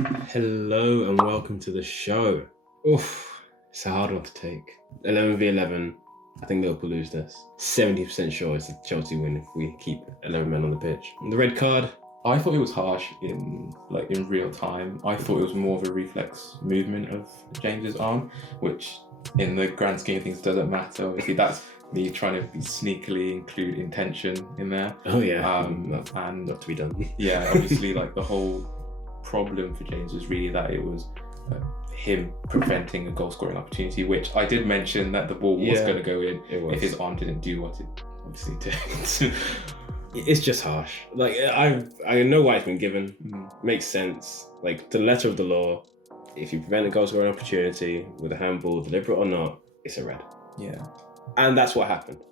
Hello and welcome to the show. Oof, it's a hard one to take. 11v11. I think Liverpool lose this. 70% sure it's a Chelsea win if we keep 11 men on the pitch. The red card. I thought it was harsh in real time. I thought it was more of a reflex movement of James's arm, which in the grand scheme of things doesn't matter. Obviously, that's me trying to sneakily include intention in there. Oh yeah, and not to be done. Yeah, obviously, the whole problem for James was really that it was him preventing a goal-scoring opportunity, which I did mention that the ball was going to go in if his arm didn't do what it obviously did. It's just harsh. I know why it's been given. Makes sense. The letter of the law, if you prevent a goal-scoring opportunity with a handball, deliberate or not, it's a red. Yeah. And that's what happened.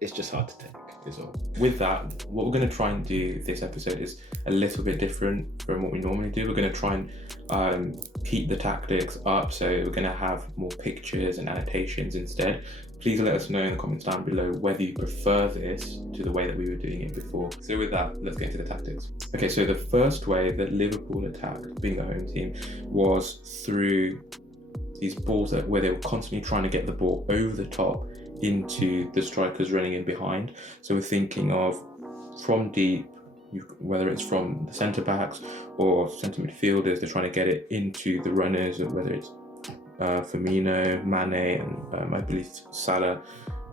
It's just hard to take, is all. With that, what we're going to try and do this episode is a little bit different from what we normally do. We're going to try and keep the tactics up, so we're going to have more pictures and annotations instead. Please let us know in the comments down below whether you prefer this to the way that we were doing it before. So with that, let's get into the tactics. Okay, so the first way that Liverpool attacked, being the home team, was through these balls where they were constantly trying to get the ball over the top into the strikers running in behind. So we're thinking of from deep, whether it's from the centre backs or centre midfielders, they're trying to get it into the runners, or whether it's Firmino, Mane, and I believe Salah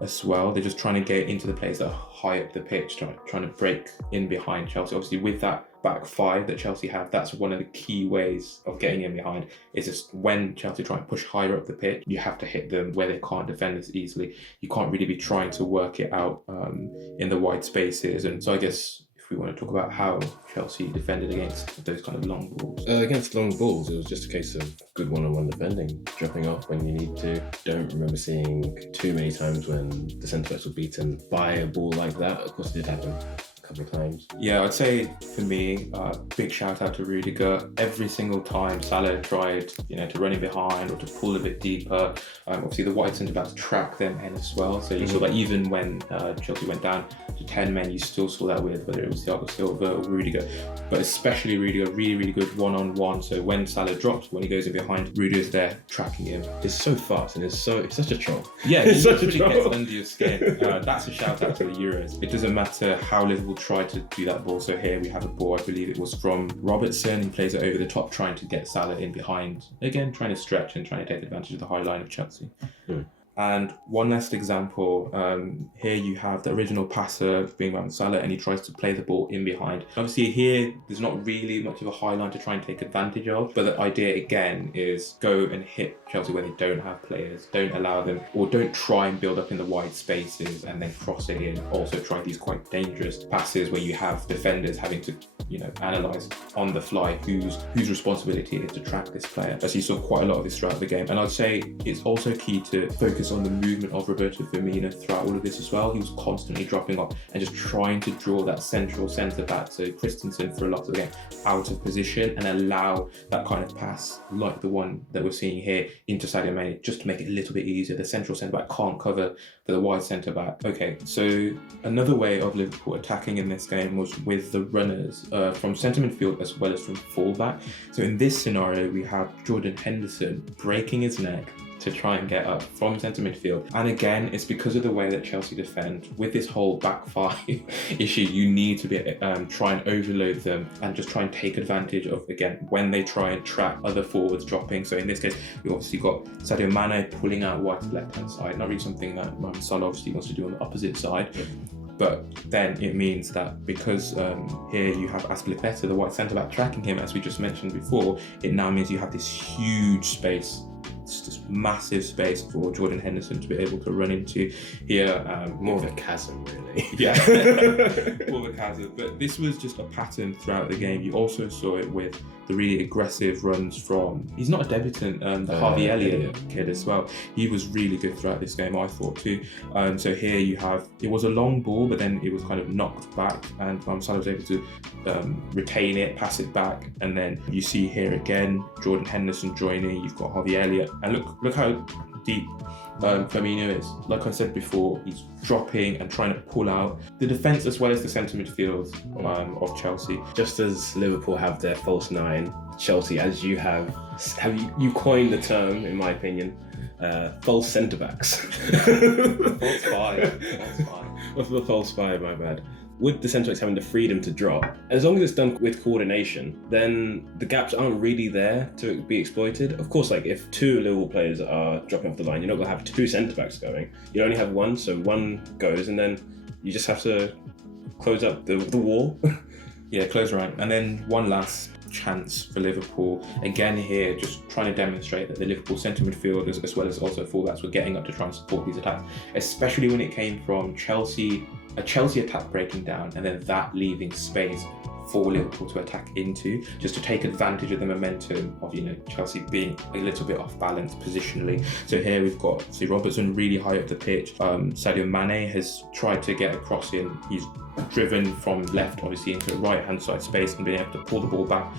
as well. They're just trying to get into the players that are high up the pitch, trying to break in behind Chelsea. Obviously, with that back five that Chelsea have, that's one of the key ways of getting in behind. Is just when Chelsea try and push higher up the pitch, you have to hit them where they can't defend as easily. You can't really be trying to work it out in the wide spaces. And so I guess if we want to talk about how Chelsea defended against those kind of long balls. Against long balls, it was just a case of good one-on-one defending, dropping off when you need to. Don't remember seeing too many times when the centre-backs were beaten by a ball like that. Of course, it did happen a couple of times. Yeah, I'd say for me, big shout out to Rudiger. Every single time Salah tried, to run in behind or to pull a bit deeper, obviously the wide centre-backs track them in as well. So you saw that even when Chelsea went down to 10 men, you still saw that with whether it was Thiago Silva or Rudiger, but especially Rudiger, really, really good one-on-one. So when Salah drops, when he goes in behind, Rudiger's there tracking him. It's so fast and it's such a troll. Yeah, it really gets under your skin. That's a shout out to the Euros. It doesn't matter how Liverpool try to do that ball. So here we have a ball, I believe it was from Robertson. He plays it over the top, trying to get Salah in behind. Again, trying to stretch and trying to take advantage of the high line of Chelsea. And one last example, here you have the original passer being Mohamed Salah, and he tries to play the ball in behind. Obviously here, there's not really much of a high line to try and take advantage of, but the idea again is go and hit Chelsea where they don't have players, don't allow them, or don't try and build up in the wide spaces and then cross it in. Also try these quite dangerous passes where you have defenders having to, analyse on the fly whose responsibility it is to track this player. As you saw quite a lot of this throughout the game. And I'd say it's also key to focus on the movement of Roberto Firmino throughout all of this as well. He was constantly dropping off and just trying to draw that central centre back, so Christensen for a lot of the game, out of position and allow that kind of pass like the one that we're seeing here into Sadio Mane, just to make it a little bit easier. The central centre back can't cover for the wide centre back. Okay, so another way of Liverpool attacking in this game was with the runners from centre midfield as well as from fullback. So in this scenario, we have Jordan Henderson breaking his neck to try and get up from centre midfield. And again, it's because of the way that Chelsea defend. With this whole back five issue, you need to be try and overload them and just try and take advantage of, again, when they try and track other forwards dropping. So in this case, we obviously got Sadio Mane pulling out wide to the left-hand side. Not really something that Mohamed Salah obviously wants to do on the opposite side. But then it means that because here you have Azpilicueta, the white centre-back, tracking him, as we just mentioned before, it now means you have this huge space. It's just massive space for Jordan Henderson to be able to run into here. More of a chasm, really. Yeah, more of a chasm. But this was just a pattern throughout the game. You also saw it with the really aggressive runs from, he's not a debutant, the Harvey Elliott kid as well. He was really good throughout this game, I thought too. So here you have, it was a long ball, but then it was kind of knocked back, and Salah was able to retain it, pass it back, and then you see here again Jordan Henderson joining. You've got Harvey Elliott, and look how deep Firmino is. Like I said before, he's dropping and trying to pull out the defence as well as the centre midfield of Chelsea. Just as Liverpool have their false nine, Chelsea, as you have you coined the term, in my opinion, false centre backs. False five. What's the false five? My bad. With the centre backs having the freedom to drop, as long as it's done with coordination, then the gaps aren't really there to be exploited. Of course, like if two Liverpool players are dropping off the line, you're not going to have two centre backs going. You only have one, so one goes, and then you just have to close up the wall. Yeah, close right. And then one last chance for Liverpool. Again here, just trying to demonstrate that the Liverpool centre midfielders as well as also fullbacks were getting up to try and support these attacks, especially when it came from a Chelsea attack breaking down and then that leaving space for Liverpool to attack into, just to take advantage of the momentum of, Chelsea being a little bit off balance positionally. So here we've got Robertson really high up the pitch. Sadio Mane has tried to get a cross in. He's driven from left, obviously, into the right-hand side space and been able to pull the ball back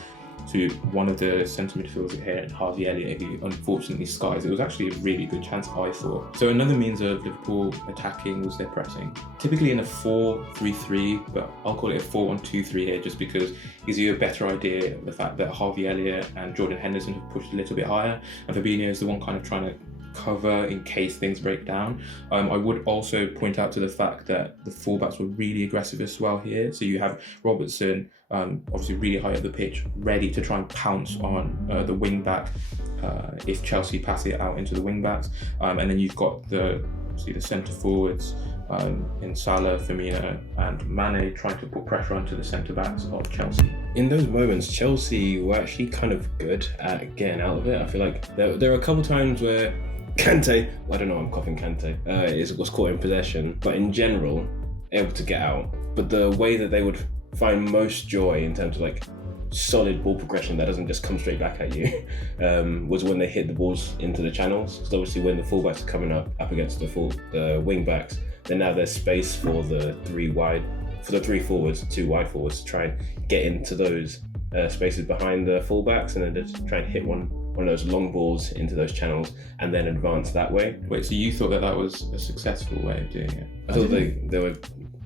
to one of the centre midfielders here, and Harvey Elliott, who unfortunately skies. It was actually a really good chance, I thought. So another means of Liverpool attacking was their pressing. Typically in a 4-3-3, but I'll call it a 4-1-2-3 here just because it gives you a better idea of the fact that Harvey Elliott and Jordan Henderson have pushed a little bit higher, and Fabinho is the one kind of trying to cover in case things break down. I would also point out to the fact that the fullbacks were really aggressive as well here. So you have Robertson, obviously really high up the pitch, ready to try and pounce on the wing back if Chelsea pass it out into the wing backs. And then you've got the centre forwards in Salah, Firmino and Mane trying to put pressure onto the centre backs of Chelsea. In those moments, Chelsea were actually kind of good at getting out of it. I feel like there were a couple times where Kante, I don't know, I'm coughing Kante, was caught in possession, but in general, able to get out. But the way that they would find most joy in terms of like solid ball progression that doesn't just come straight back at you was when they hit the balls into the channels. Because obviously when the fullbacks are coming up against the wing backs, then now there's space for the two wide forwards to try and get into those spaces behind the fullbacks and then just try and hit one of those long balls into those channels and then advance that way. Wait, so you thought that was a successful way of doing it? I thought they were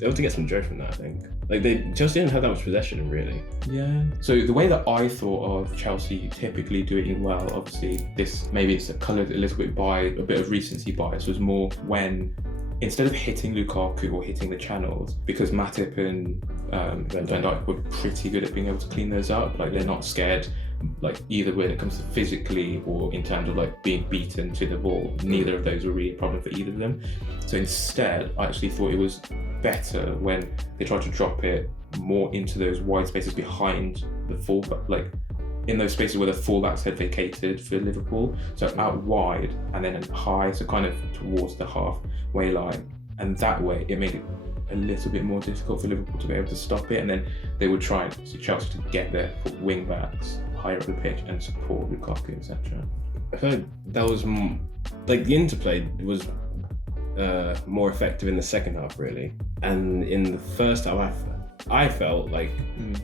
able to get some joy from that, I think. Like Chelsea didn't have that much possession, really. Yeah. So the way that I thought of Chelsea typically doing well, obviously maybe it's coloured a little bit by a bit of recency bias, was more when instead of hitting Lukaku or hitting the channels, because Matip and Van Dijk were pretty good at being able to clean those up. Like they're not scared, like either when it comes to physically or in terms of like being beaten to the ball. Neither of those were really a problem for either of them. So instead, I actually thought it was better when they tried to drop it more into those wide spaces behind the fullback, like in those spaces where the fullbacks had vacated for Liverpool. So out wide and then high, so kind of towards the halfway line. And that way it made it a little bit more difficult for Liverpool to be able to stop it. And then they would try Chelsea to get their wing backs higher up the pitch and support Lukaku, etc. I feel like that was like the interplay was more effective in the second half, really. And in the first half, I felt like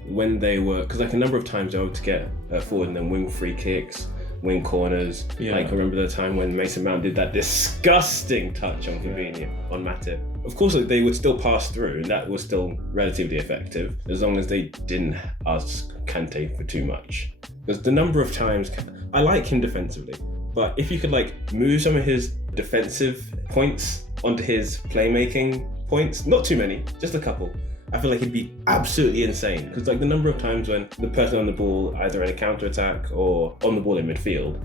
when they were, because like a number of times they were able to get forward and then wing free kicks, wing corners. Yeah. Like I remember the time when Mason Mount did that disgusting touch on Fabinho, on Matip. Of course, like, they would still pass through, and that was still relatively effective as long as they didn't ask Kante for too much. Because the number of times, I like him defensively, but if you could like move some of his defensive points onto his playmaking points, not too many, just a couple, I feel like he'd be absolutely insane. Because like the number of times when the person on the ball, either in a counter attack or on the ball in midfield,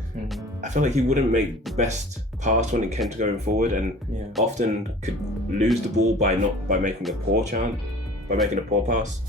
I feel like he wouldn't make the best pass when it came to going forward, and often could lose the ball by making a poor pass.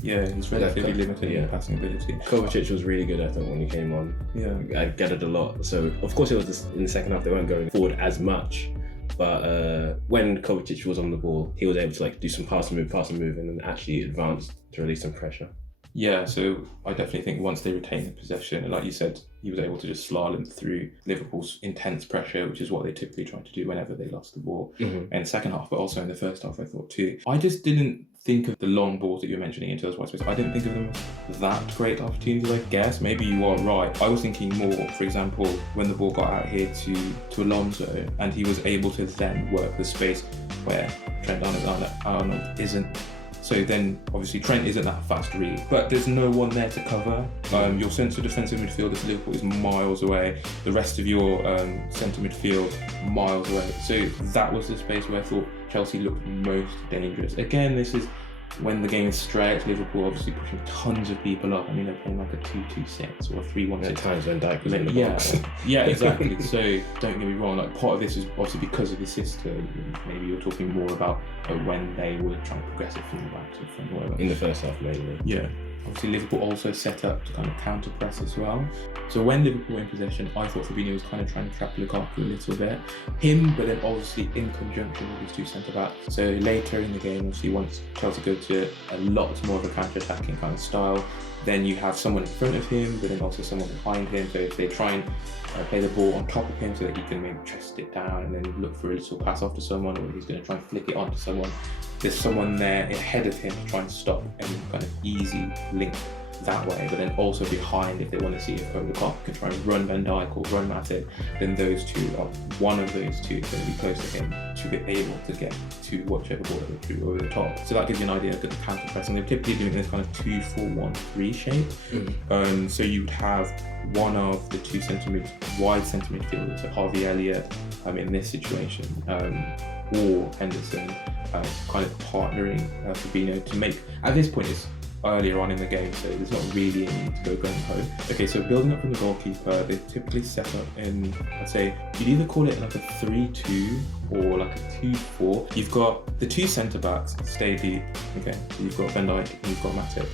Yeah, he's relatively limited in passing ability. Kovacic was really good, I thought, when he came on. Yeah, I gathered a lot. So of course it was just, in the second half they weren't going forward as much. But when Kovacic was on the ball, he was able to like do some pass and move, and then actually advance to release some pressure. Yeah, so I definitely think once they retained the possession, and like you said, he was able to just slalom through Liverpool's intense pressure, which is what they typically try to do whenever they lost the ball in the second half, but also in the first half, I thought too. I just didn't think of the long balls that you're mentioning into those wide space. I didn't think of them as that great opportunities, I guess. Maybe you are right. I was thinking more, for example, when the ball got out here to Alonso, and he was able to then work the space where Trent Arnold isn't. So then, obviously, Trent isn't that fast read, but there's no one there to cover. Your centre defensive midfielder, Liverpool, is miles away. The rest of your centre midfield, miles away. So that was the space where I thought Chelsea looked most dangerous. Again, this is when the game is stretched. Liverpool obviously pushing tons of people up. I mean, they're playing like a 2-2-6 or a 3-1-6. At times when Dyke was in the box. Yeah, exactly. So don't get me wrong, like part of this is obviously because of the system. Maybe you're talking more about when they were trying to progress it from the back to the front or whatever. In the first half, mainly. Yeah. Obviously, Liverpool also set up to kind of counter press as well. So when Liverpool were in possession, I thought Fabinho was kind of trying to trap Lukaku a little bit. Him, but then obviously in conjunction with his two centre-backs. So later in the game, obviously once Chelsea go to a lot more of a counter-attacking kind of style, then you have someone in front of him, but then also someone behind him. So if they try and play the ball on top of him so that he can maybe chest it down and then look for a little pass off to someone, or he's going to try and flick it onto someone, there's someone there ahead of him to try and stop any kind of easy link that way. But then also behind, if they want to see if Lukaku can try and run Van Dijk or run Matip, then those two are, one of those two is going to be close to him to be able to get to whichever ball they threw over the top. So that gives you an idea of the counter pressing. They're typically doing this kind of 2-4-1-3 shape. So you'd have one of the two wide centre midfielders, so Harvey Elliott in this situation, or Henderson, kind of partnering Fabinho to make, at this point it's earlier on in the game, so there's not really a need to go gung-ho. Okay, so building up from the goalkeeper, they typically set up in, I'd say, you'd either call it like a 3-2 or like a 2-4. You've got the two centre-backs stay deep, okay, so you've got Van Dijk and you've got Matip.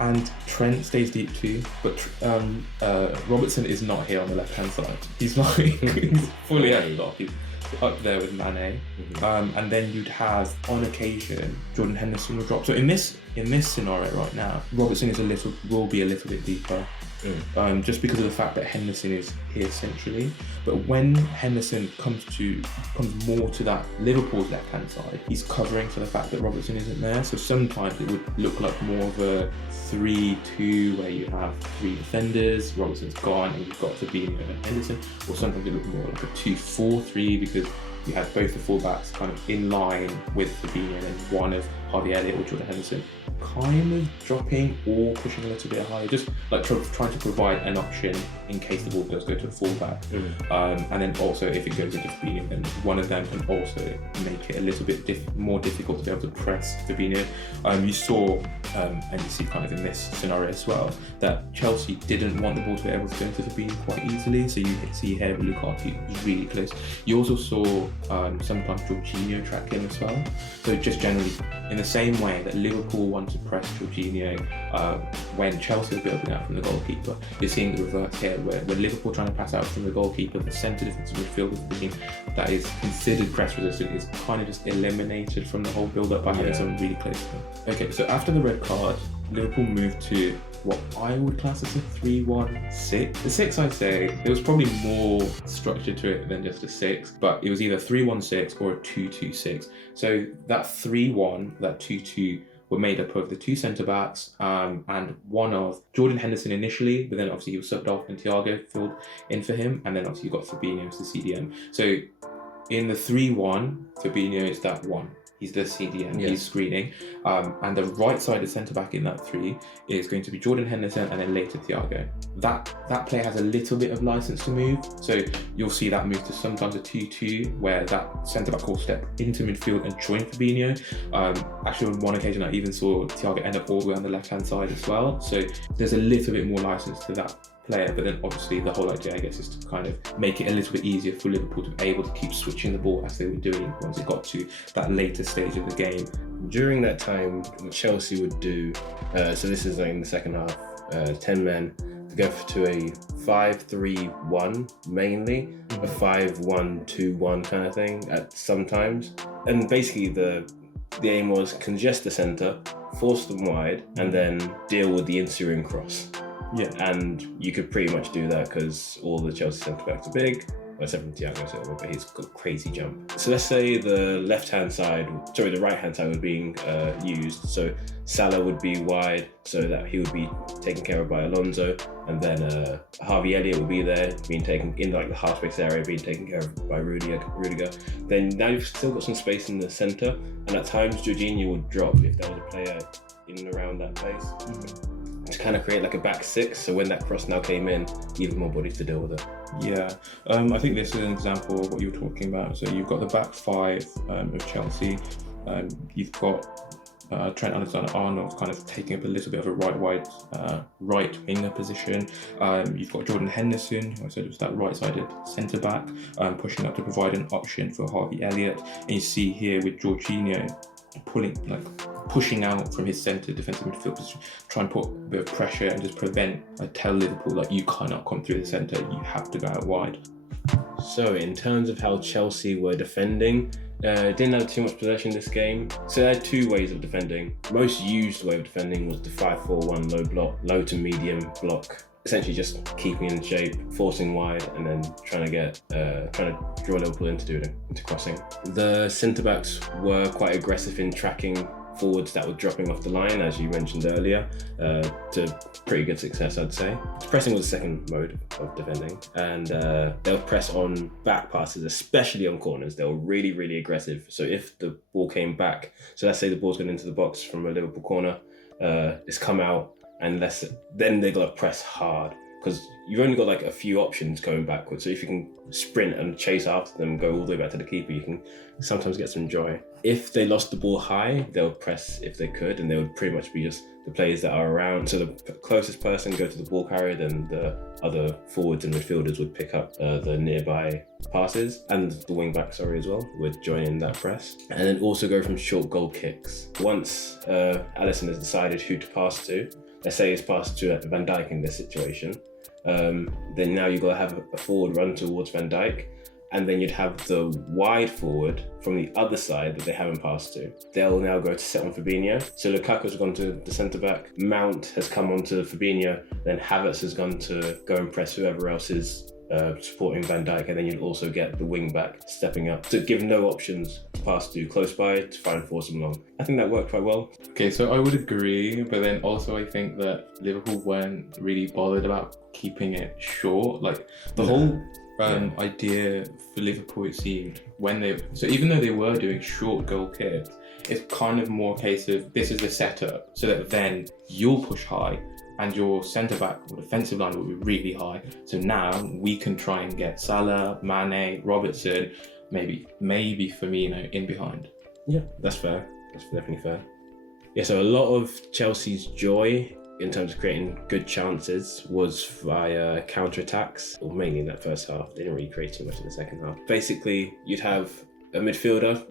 And Trent stays deep too, but Robertson is not here on the left-hand side. He's not he's fully out of the He's up there with Mane. And then you'd have, on occasion, Jordan Henderson will drop. So in this scenario right now, Robertson will be a little bit deeper. Just because of the fact that Henderson is here centrally. But when Henderson comes more to that Liverpool's left-hand side, he's covering for the fact that Robertson isn't there. So sometimes it would look like more of a 3-2 where you have three defenders, Robertson's gone, and you've got Fabinho and Henderson. Or sometimes it look more like a 2-4-3 because you have both the fullbacks kind of in line with Fabinho and then one of Harvey Elliott or Jordan Henderson kind of dropping or pushing a little bit higher, just like trying to provide an option in case the ball does go to a fullback. And then also if it goes into Fabinho, then one of them can also make it a little bit more difficult to be able to press Fabinho. You saw, and you see kind of in this scenario as well, that Chelsea didn't want the ball to be able to go into Fabinho quite easily, so you see here with Lukaku was really close. You also saw sometimes Jorginho track in as well. So just generally, in the same way that Liverpool want to press Jorginho when Chelsea is building out from the goalkeeper, you're seeing the reverse here, where Liverpool trying to pass out from the goalkeeper, the centre defensive midfielder, the team that is considered press resistant is kind of just eliminated from the whole build-up by having someone really close to them. Okay, so after the red card, Liverpool moved to what I would class as a 3-1-6. The 6, I'd say, there was probably more structure to it than just a 6, but it was either 3-1-6 or a 2-2-6. So that 3-1, that 2-2 were made up of the two centre-backs and one of Jordan Henderson initially, but then obviously he was subbed off and Thiago filled in for him, and then obviously you got Fabinho as the CDM. So in the 3-1, Fabinho is that one. He's the CDM, he's screening. And the right sided centre-back in that 3 is going to be Jordan Henderson and then later Thiago. That player has a little bit of licence to move. So you'll see that move to sometimes a 2-2 where that centre-back will step into midfield and join Fabinho. Actually on one occasion I even saw Thiago end up all the way on the left-hand side as well. So there's a little bit more licence to that player, but then obviously the whole idea I guess is to kind of make it a little bit easier for Liverpool to be able to keep switching the ball as they were doing once it got to that later stage of the game. During that time, what Chelsea would do, so this is in the second half, 10 men to go to a 5-3-1 mainly, a 5-1-2-1 kind of thing at sometimes, and basically the aim was congest the centre, force them wide, and then deal with the ensuing cross. Yeah, and you could pretty much do that because all the Chelsea centre-backs are big, 7 from Thiago Silva, but he's got crazy jump. So let's say the right hand side was being used. So Salah would be wide, so that he would be taken care of by Alonso, and then Harvey Elliott would be there, being taken in like the half space area, being taken care of by Rudiger. Then now you've still got some space in the centre, and at times Jorginho would drop if there was a player in and around that place. To kind of create like a back six, so when that cross now came in, even more bodies to deal with it. Yeah, I think this is an example of what you were talking about. So you've got the back five of Chelsea. You've got Trent Alexander-Arnold kind of taking up a little bit of a right winger position. You've got Jordan Henderson, who I said was that right-sided centre back, pushing up to provide an option for Harvey Elliott. And you see here with Jorginho pushing out from his centre defensive midfield position, try and put a bit of pressure and just tell Liverpool like, you cannot come through the centre, you have to go out wide. So in terms of how Chelsea were defending, didn't have too much possession this game. So they had two ways of defending. Most used way of defending was the 5-4-1 low to medium block. Essentially just keeping in shape, forcing wide, and then trying to draw Liverpool into crossing. The centre-backs were quite aggressive in tracking forwards that were dropping off the line, as you mentioned earlier, to pretty good success, I'd say. Pressing was the second mode of defending, and they'll press on back passes, especially on corners. They were really, really aggressive. So if the ball came back, so let's say the ball's gone into the box from a Liverpool corner, it's come out, and then they got to press hard, because you've only got like a few options going backwards. So if you can sprint and chase after them, go all the way back to the keeper, you can sometimes get some joy. If they lost the ball high, they'll press if they could, and they would pretty much be just the players that are around. So the closest person go to the ball carrier, then the other forwards and midfielders would pick up the nearby passes, and the wing backs as well would join in that press, and then also go from short goal kicks. Once Alisson has decided who to pass to, let's say it's passed to Van Dijk in this situation, then now you've got to have a forward run towards Van Dijk, and then you'd have the wide forward from the other side that they haven't passed to. They'll now go to set on Fabinho. So Lukaku's gone to the centre-back, Mount has come on to Fabinho, then Havertz has gone to go and press whoever else is supporting Van Dijk, and then you'll also get the wing-back stepping up to give no options to pass to close by to try and force them long. I think that worked quite well. Okay, so I would agree, but then also I think that Liverpool weren't really bothered about keeping it short. Like the whole idea for Liverpool, it seemed, even though they were doing short goal kicks, it's kind of more a case of this is the setup so that then you'll push high and your centre-back or defensive line will be really high. So now we can try and get Salah, Mane, Robertson, maybe Firmino in behind. Yeah, that's fair. That's definitely fair. Yeah, so a lot of Chelsea's joy in terms of creating good chances was via counter-attacks, or mainly in that first half. They didn't really create too much in the second half. Basically, you'd have a midfielder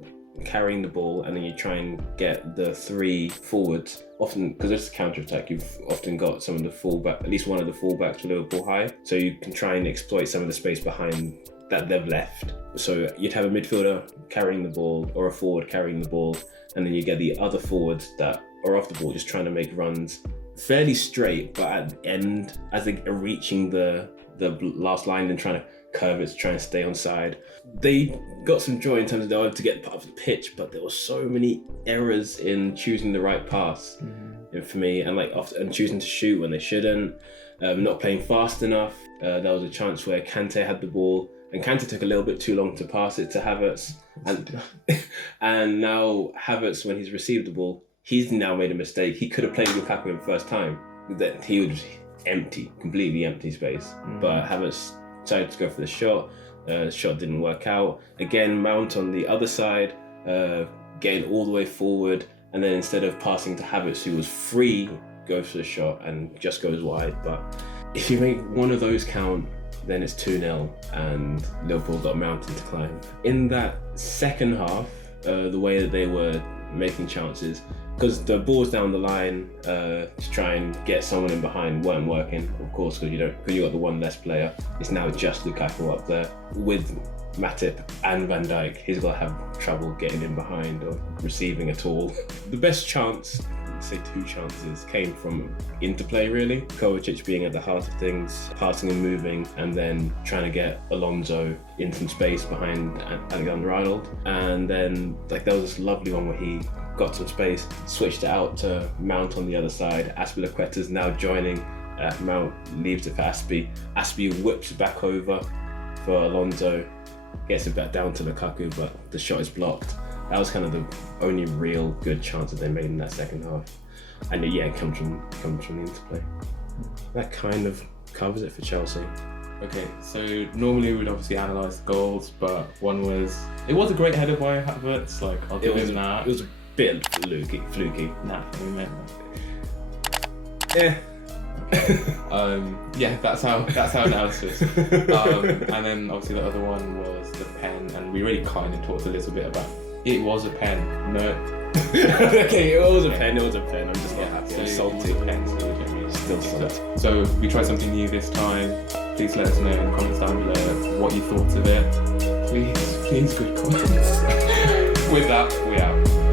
carrying the ball, and then you try and get the three forwards. Often, because it's a counter-attack, you've often got some of the fullback, at least one of the fullbacks to Liverpool high, so you can try and exploit some of the space behind that they've left. So you'd have a midfielder carrying the ball or a forward carrying the ball, and then you get the other forwards that are off the ball just trying to make runs fairly straight, but at the end, as they are reaching the last line and trying to curve it to try and stay on side. They got some joy in terms of they wanted to get part of the pitch, but there were so many errors in choosing the right pass for me, and choosing to shoot when they shouldn't, not playing fast enough. There was a chance where Kante had the ball, and Kante took a little bit too long to pass it to Havertz, and now Havertz, when he's received the ball, he's now made a mistake. He could have played Lukaku in the first time. That he would completely empty space. But Havertz decided to go for the shot. The shot didn't work out. Again, Mount on the other side, getting all the way forward, and then instead of passing to Havertz, who was free, goes for the shot and just goes wide. But if you make one of those count, then it's 2-0, and Liverpool got a mountain to climb. In that second half, the way that they were making chances, because the balls down the line to try and get someone in behind weren't working, of course, because you got the one less player. It's now just Lukaku up there with Matip and Van Dijk. He's got to have trouble getting in behind or receiving at all. The best chance say 2 chances came from interplay really. Kovacic being at the heart of things, passing and moving, and then trying to get Alonso in some space behind Alexander-Arnold. And then like there was this lovely one where he got some space, switched it out to Mount on the other side. Azpilicueta's now joining. Mount leaves it for Aspi. Aspi whips back over for Alonso, gets it back down to Lukaku, but the shot is blocked. That was kind of the only real good chance that they made in that second half. And yeah, it comes from the interplay. That kind of covers it for Chelsea. Okay, so normally we'd obviously analyse the goals, but it was a great header by Havertz, like I'll give him that. It was a bit fluky. Nah, I mean, Yeah. Yeah, that's how analysis. And then obviously the other one was the pen, and we really kind of talked a little bit about it was a pen. No. Okay, it was a pen. I'm just not happy. I'm So salty. it was a pen, so legitimately Still salty. So we tried something new this time. Please let us know in the comments down below what you thought of it. Please, good comments. With that, we out.